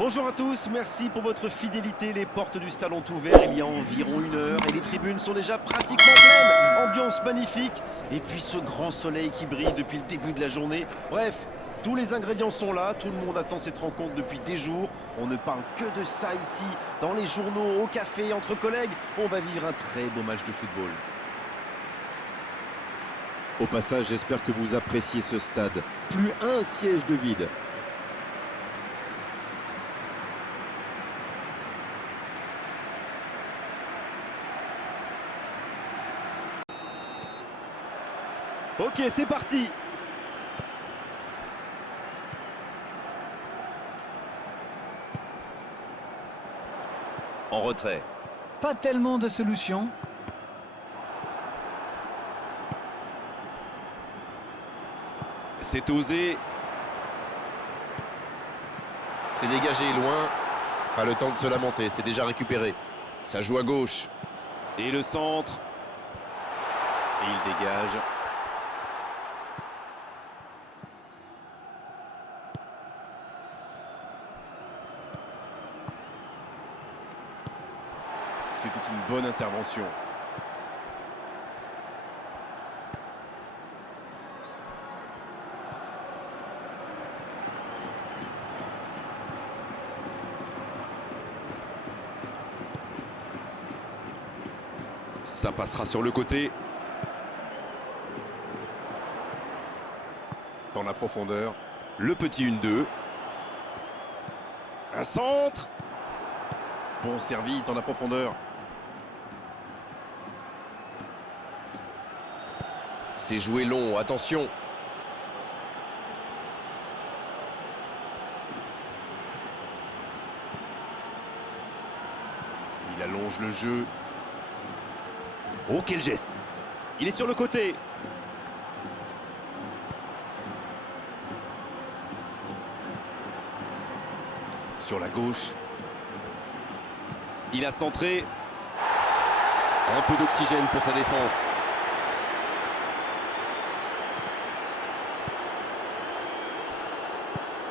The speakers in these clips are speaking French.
Bonjour à tous, merci pour votre fidélité. Les portes du stade ont ouvert il y a environ 1 heure et les tribunes sont déjà pratiquement pleines. Ambiance magnifique et puis ce grand soleil qui brille depuis le début de la journée. Bref, tous les ingrédients sont là, tout le monde attend cette rencontre depuis des jours. On ne parle que de ça ici, dans les journaux, au café, entre collègues. On va vivre un très beau match de football. Au passage, j'espère que vous appréciez ce stade. Plus un siège de vide. Ok, c'est parti. En retrait. Pas tellement de solutions. C'est osé. C'est dégagé loin. Pas le temps de se lamenter, c'est déjà récupéré. Ça joue à gauche. Et le centre. Et il dégage. C'était une bonne intervention. Ça passera sur le côté. Dans la profondeur. Le petit 1-2. Un centre. Bon service dans la profondeur. C'est joué long, attention. Il allonge le jeu. Oh, quel geste! Il est sur le côté. Sur la gauche. Il a centré. Un peu d'oxygène pour sa défense.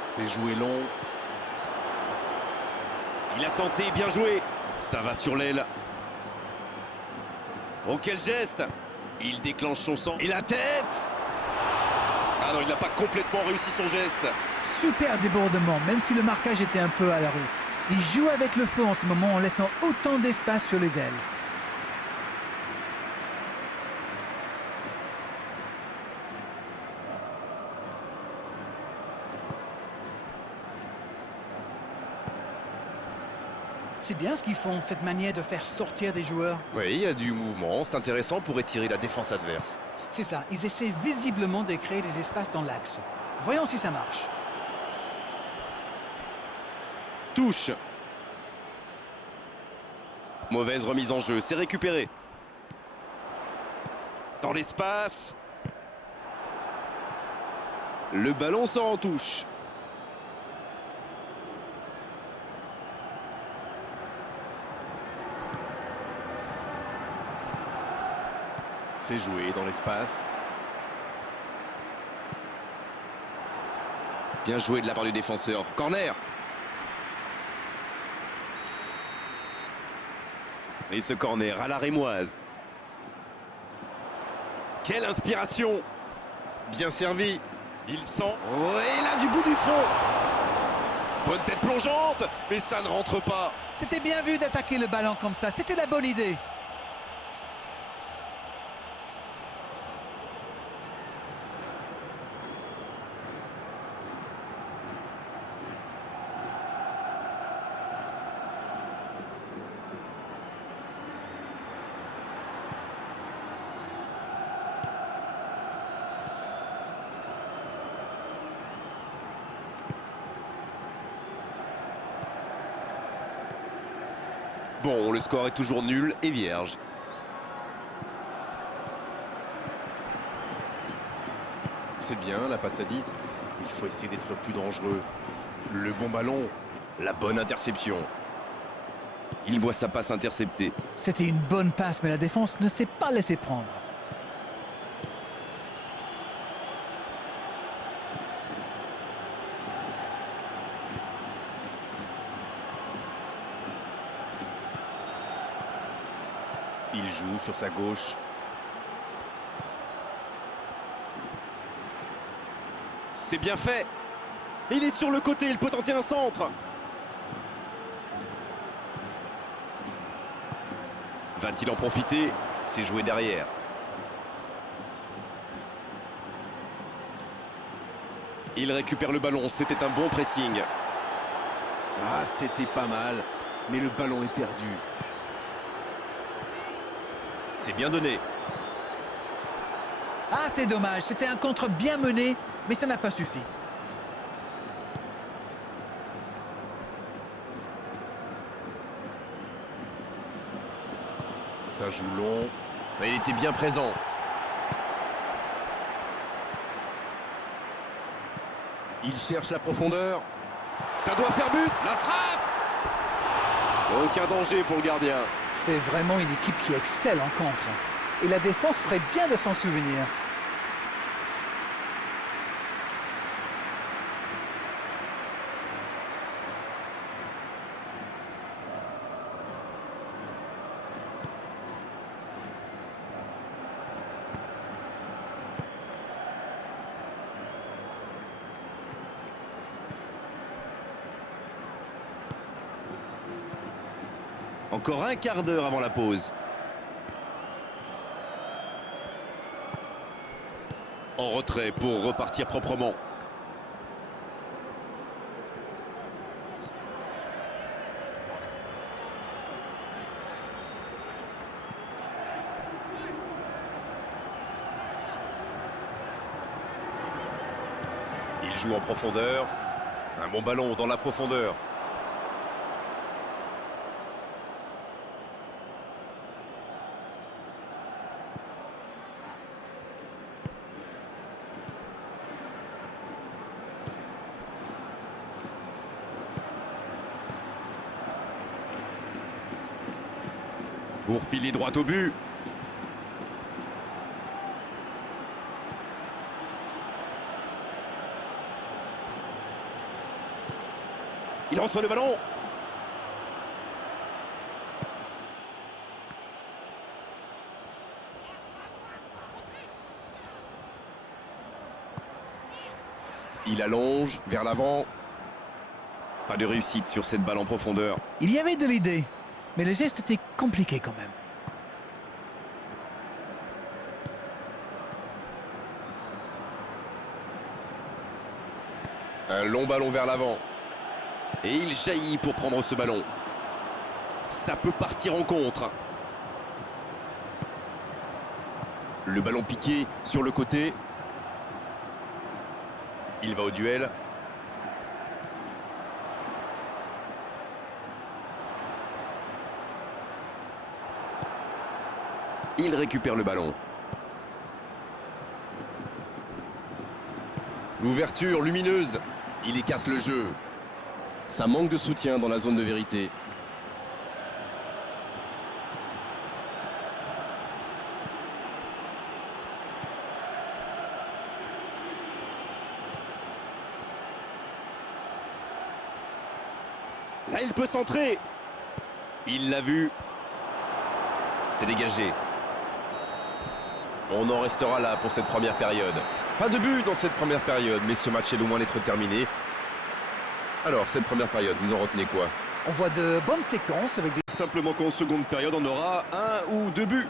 C'est joué long. Il a tenté, bien joué. Ça va sur l'aile. Oh, quel geste! Il déclenche son sang. Et la tête! Ah non, il n'a pas complètement réussi son geste. Super débordement, même si le marquage était un peu à la rue. Il joue avec le feu en ce moment en laissant autant d'espace sur les ailes. C'est bien ce qu'ils font, cette manière de faire sortir des joueurs. Oui, il y a du mouvement. C'est intéressant pour étirer la défense adverse. C'est ça, ils essaient visiblement de créer des espaces dans l'axe. Voyons si ça marche. Touche. Mauvaise remise en jeu, c'est récupéré. Dans l'espace. Le ballon sort en touche. C'est joué dans l'espace. Bien joué de la part du défenseur. Corner. Et ce corner à la rémoise. Quelle inspiration! Bien servi. Il sent. Oh, et là, du bout du front. Bonne tête plongeante, mais ça ne rentre pas. C'était bien vu d'attaquer le ballon comme ça, c'était la bonne idée. Bon, le score est toujours nul et vierge. C'est bien, la passe à 10. Il faut essayer d'être plus dangereux. Le bon ballon, la bonne interception. Il voit sa passe interceptée. C'était une bonne passe, mais la défense ne s'est pas laissée prendre. Il joue sur sa gauche. C'est bien fait. Il est sur le côté, il peut tenter un centre. Va-t-il en profiter? C'est joué derrière. Il récupère le ballon, c'était un bon pressing. Ah, c'était pas mal, mais le ballon est perdu. C'est bien donné. Ah, c'est dommage, c'était un contre bien mené, mais ça n'a pas suffi. Ça joue long. Mais il était bien présent. Il cherche la profondeur. Ça doit faire but. La frappe. Aucun danger pour le gardien. C'est vraiment une équipe qui excelle en contre. Et la défense ferait bien de s'en souvenir. Encore un quart d'heure avant la pause. En retrait pour repartir proprement. Il joue en profondeur. Un bon ballon dans la profondeur. Pour filer droit au but. Il reçoit le ballon. Il allonge vers l'avant. Pas de réussite sur cette balle en profondeur. Il y avait de l'idée, mais le geste était compliqué quand même. Un long ballon vers l'avant. Et il jaillit pour prendre ce ballon. Ça peut partir en contre. Le ballon piqué sur le côté. Il va au duel. Il récupère le ballon. L'ouverture lumineuse. Il écarte le jeu. Ça manque de soutien dans la zone de vérité. Là, il peut centrer. Il l'a vu. C'est dégagé. On en restera là pour cette première période. Pas de but dans cette première période, mais ce match est loin d'être terminé. Alors, cette première période, vous en retenez quoi? On voit de bonnes séquences avec des... Simplement qu'en seconde période, on aura 1 ou 2 buts.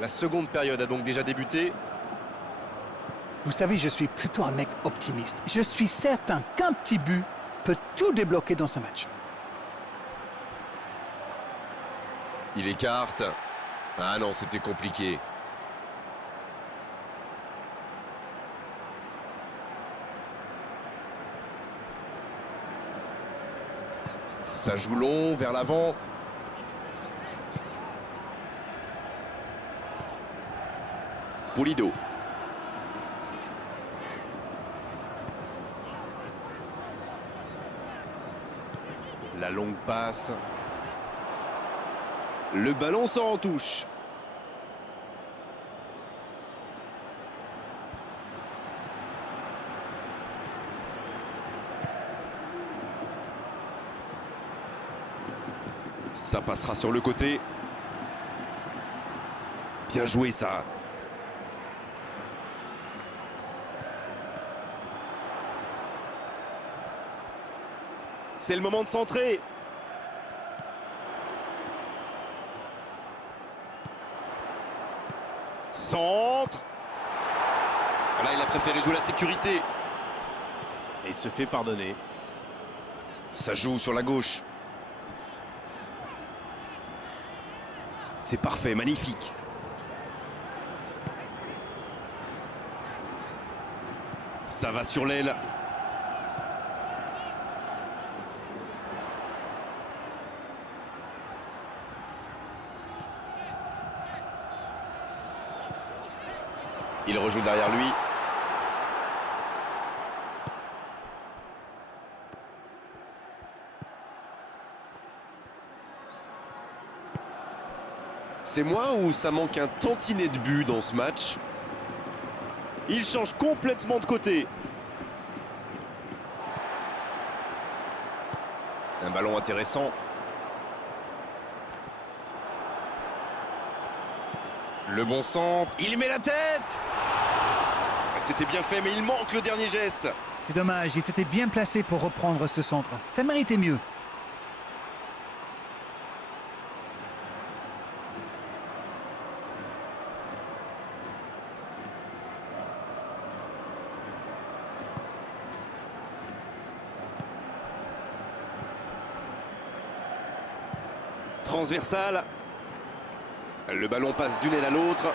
La seconde période a donc déjà débuté. Vous savez, je suis plutôt un mec optimiste. Je suis certain qu'un petit but peut tout débloquer dans ce match. Il écarte. Ah non, c'était compliqué. Ça joue long vers l'avant. Pulido. La longue passe. Le ballon sort en touche. Ça passera sur le côté. Bien joué ça. C'est le moment de centrer. Centre. Là, il a préféré jouer la sécurité. Et il se fait pardonner. Ça joue sur la gauche. C'est parfait, magnifique. Ça va sur l'aile. Il rejoue derrière lui. C'est moi ou ça manque un tantinet de but dans ce match? Il change complètement de côté. Un ballon intéressant. Le bon centre. Il met la tête. C'était bien fait, mais il manque le dernier geste. C'est dommage, il s'était bien placé pour reprendre ce centre. Ça méritait mieux. Transversal. Le ballon passe d'une aile à l'autre.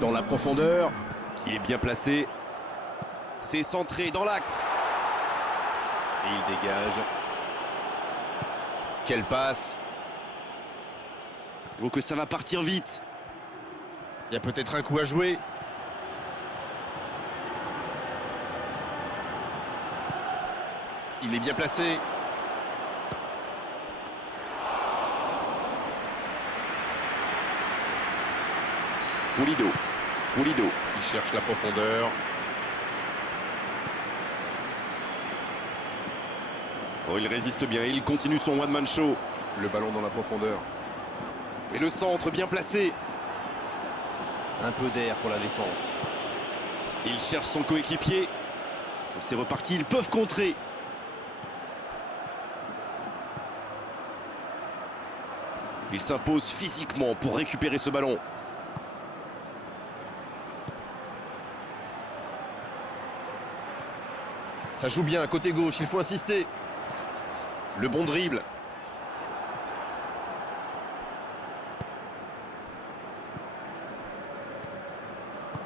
Dans la profondeur, qui est bien placé. C'est centré dans l'axe. Et il dégage. Quelle passe. Donc ça va partir vite. Il y a peut-être un coup à jouer. Il est bien placé. Pulido qui cherche la profondeur. Oh, il résiste bien, il continue son one-man show. Le ballon dans la profondeur. Et le centre bien placé. Un peu d'air pour la défense. Il cherche son coéquipier. C'est reparti, ils peuvent contrer. Il s'impose physiquement pour récupérer ce ballon. Ça joue bien, côté gauche, il faut insister. Le bon dribble.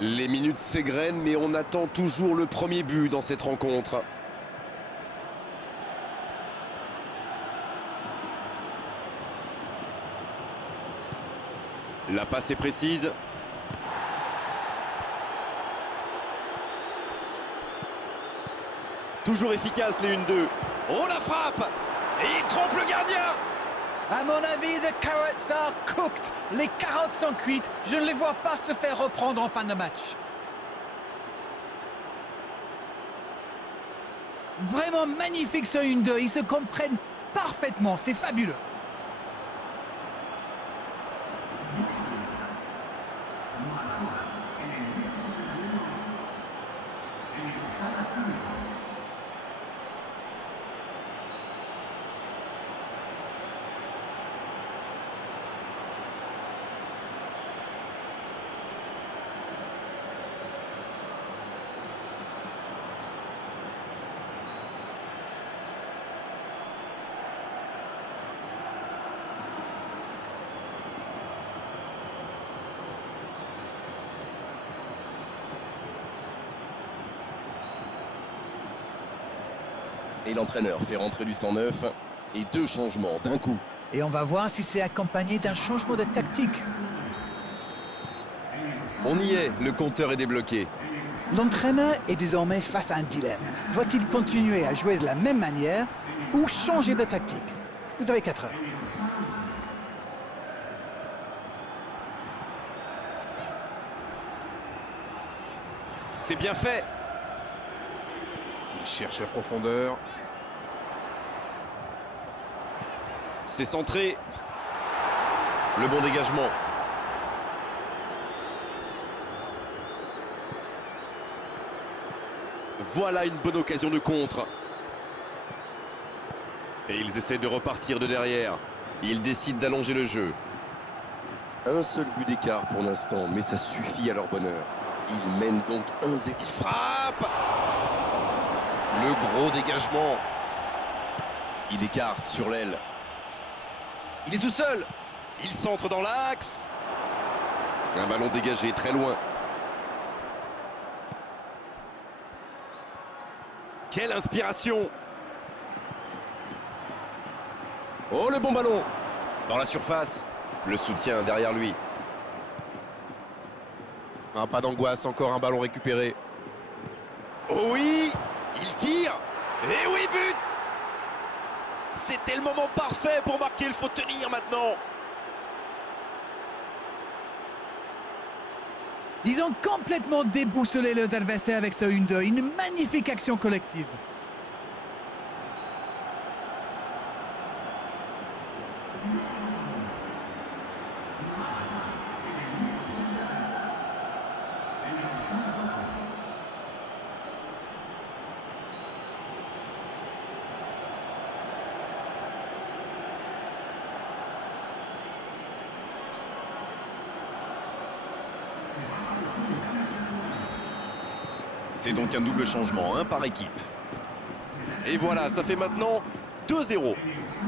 Les minutes s'égrènent, mais on attend toujours le premier but dans cette rencontre. La passe est précise. Toujours efficace les 1-2. Oh la frappe! Et il trompe le gardien! À mon avis, the carrots are cooked. Les carottes sont cuites. Je ne les vois pas se faire reprendre en fin de match. Vraiment magnifique ce 1-2. Ils se comprennent parfaitement. C'est fabuleux. Et l'entraîneur fait rentrer du 109 et 2 changements d'un coup. Et on va voir si c'est accompagné d'un changement de tactique. On y est, le compteur est débloqué. L'entraîneur est désormais face à un dilemme. Doit-il continuer à jouer de la même manière ou changer de tactique? Vous avez 4 heures. C'est bien fait. Il cherche la profondeur. C'est centré. Le bon dégagement. Voilà une bonne occasion de contre. Et ils essaient de repartir de derrière. Ils décident d'allonger le jeu. Un seul but d'écart pour l'instant, mais ça suffit à leur bonheur. Ils mènent donc 1-0. Il frappe. Le gros dégagement. Il écarte sur l'aile. Il est tout seul. Il centre dans l'axe. Un ballon dégagé très loin. Quelle inspiration! Oh, le bon ballon! Dans la surface, le soutien derrière lui. Pas d'angoisse, encore un ballon récupéré. Oh oui! Il tire! Et oui, but! C'était le moment parfait pour marquer, il faut tenir maintenant! Ils ont complètement déboussolé leurs adversaires avec ce 1-2. Une magnifique action collective. C'est donc un double changement, un par équipe. Et voilà, ça fait maintenant 2-0.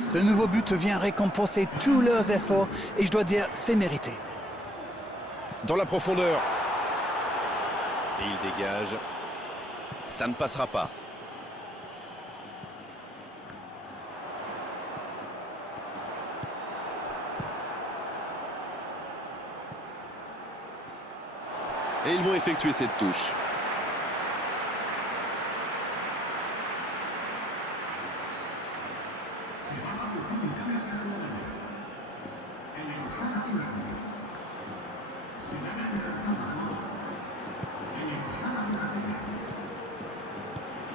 Ce nouveau but vient récompenser tous leurs efforts et je dois dire, c'est mérité. Dans la profondeur. Et il dégage. Ça ne passera pas. Et ils vont effectuer cette touche.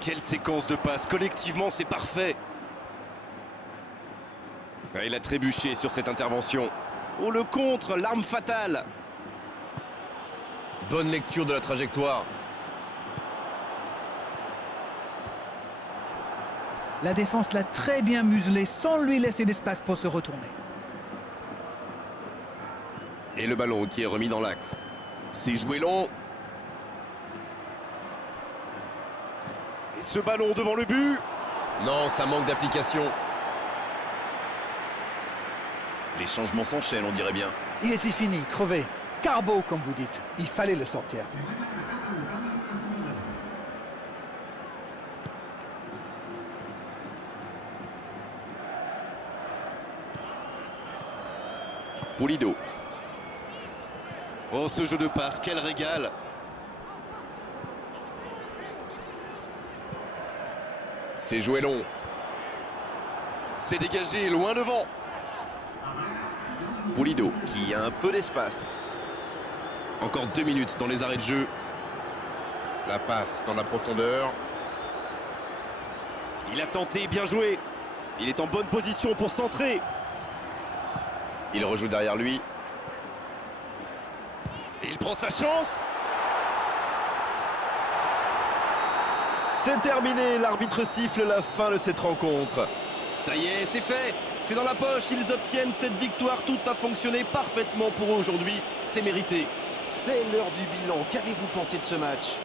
Quelle séquence de passes, collectivement c'est parfait. Il a trébuché sur cette intervention. Oh, le contre, l'arme fatale. Bonne lecture de la trajectoire. La défense l'a très bien muselé sans lui laisser d'espace pour se retourner. Et le ballon qui est remis dans l'axe. C'est joué long. Et ce ballon devant le but. Non, ça manque d'application. Les changements s'enchaînent, on dirait bien. Il était fini, crevé. Carbo, comme vous dites. Il fallait le sortir. Pulido. Oh, ce jeu de passe, quel régal. C'est joué long. C'est dégagé loin devant. Pulido qui a un peu d'espace. Encore 2 minutes dans les arrêts de jeu. La passe dans la profondeur. Il a tenté, bien joué. Il est en bonne position pour centrer. Il rejoue derrière lui. Et il prend sa chance. C'est terminé, l'arbitre siffle la fin de cette rencontre. Ça y est, c'est fait, c'est dans la poche, ils obtiennent cette victoire, tout a fonctionné parfaitement pour eux aujourd'hui, c'est mérité. C'est l'heure du bilan, qu'avez-vous pensé de ce match?